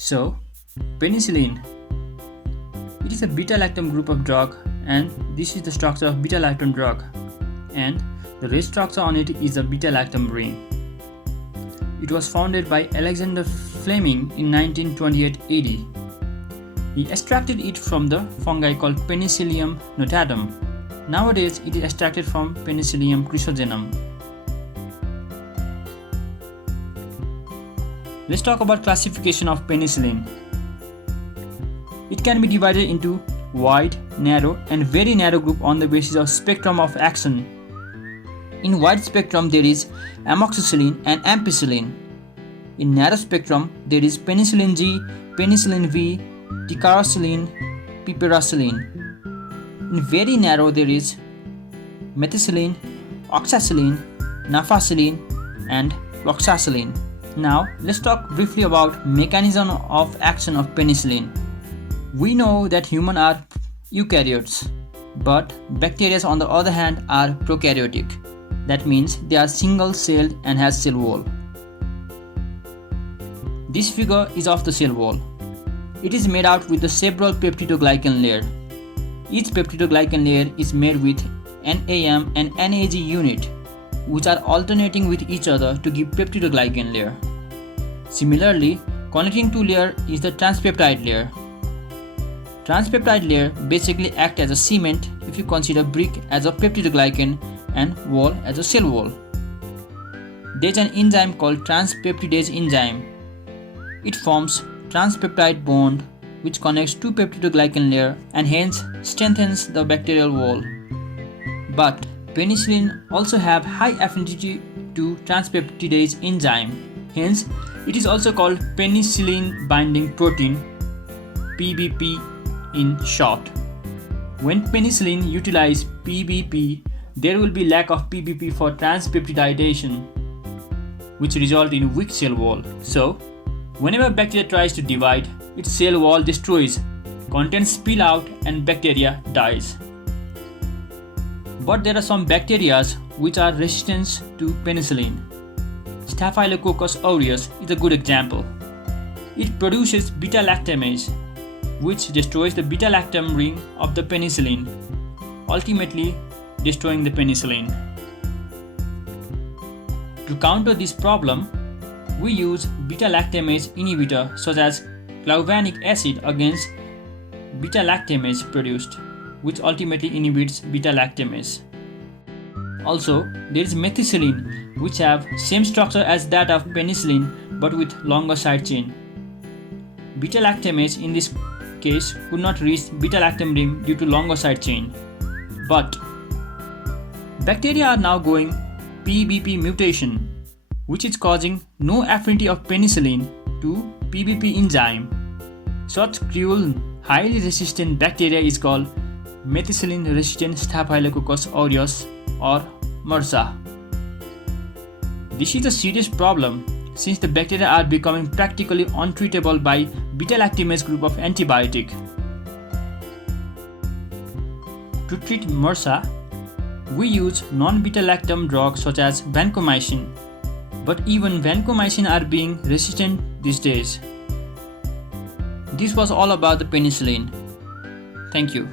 So, penicillin. It is a beta-lactam group of drug, and this is the structure of beta-lactam drug, and the red structure on it is a beta-lactam ring. It was founded by Alexander Fleming in 1928 AD. He extracted it from the fungi called Penicillium notatum. Nowadays, it is extracted from Penicillium chrysogenum. Let's talk about classification of penicillin. It can be divided into wide, narrow, and very narrow group on the basis of spectrum of action. In wide spectrum, there is amoxicillin and ampicillin. In narrow spectrum, there is penicillin G, penicillin V, ticaracillin, piperacillin. In very narrow, there is methicillin, oxacillin, nafacillin, and fluoxacillin. Now, let's talk briefly about mechanism of action of penicillin. We know that humans are eukaryotes, but bacteria on the other hand are prokaryotic. That means they are single-celled and has cell wall. This figure is of the cell wall. It is made out with the several peptidoglycan layer. Each peptidoglycan layer is made with NAM and NAG unit, which are alternating with each other to give peptidoglycan layer. Similarly, connecting two layer is the transpeptide layer. Transpeptide layer basically act as a cement if you consider brick as a peptidoglycan and wall as a cell wall. There is an enzyme called transpeptidase enzyme. It forms transpeptide bond which connects two peptidoglycan layer and hence strengthens the bacterial wall. But penicillin also have high affinity to transpeptidase enzyme. Hence, it is also called penicillin binding protein, PBP in short. When penicillin utilize PBP, there will be lack of PBP for transpeptidation, which result in weak cell wall. So, whenever bacteria tries to divide, its cell wall destroys, contents spill out and bacteria dies. But there are some bacteria which are resistant to penicillin. Staphylococcus aureus is a good example. It produces beta-lactamase, which destroys the beta-lactam ring of the penicillin, ultimately destroying the penicillin. To counter this problem, we use beta-lactamase inhibitor such as clavulanic acid against beta-lactamase produced, which ultimately inhibits beta-lactamase. Also, there is methicillin, which have same structure as that of penicillin but with longer side chain. Beta-lactamase in this case could not reach beta-lactam ring due to longer side chain. But bacteria are now going PBP mutation, which is causing no affinity of penicillin to PBP enzyme. Such cruel, highly resistant bacteria is called methicillin-resistant Staphylococcus aureus or MRSA. This is a serious problem since the bacteria are becoming practically untreatable by beta-lactamase group of antibiotic. To treat MRSA, we use non-beta-lactam drugs such as vancomycin, but even vancomycin are being resistant these days. This was all about the penicillin. Thank you.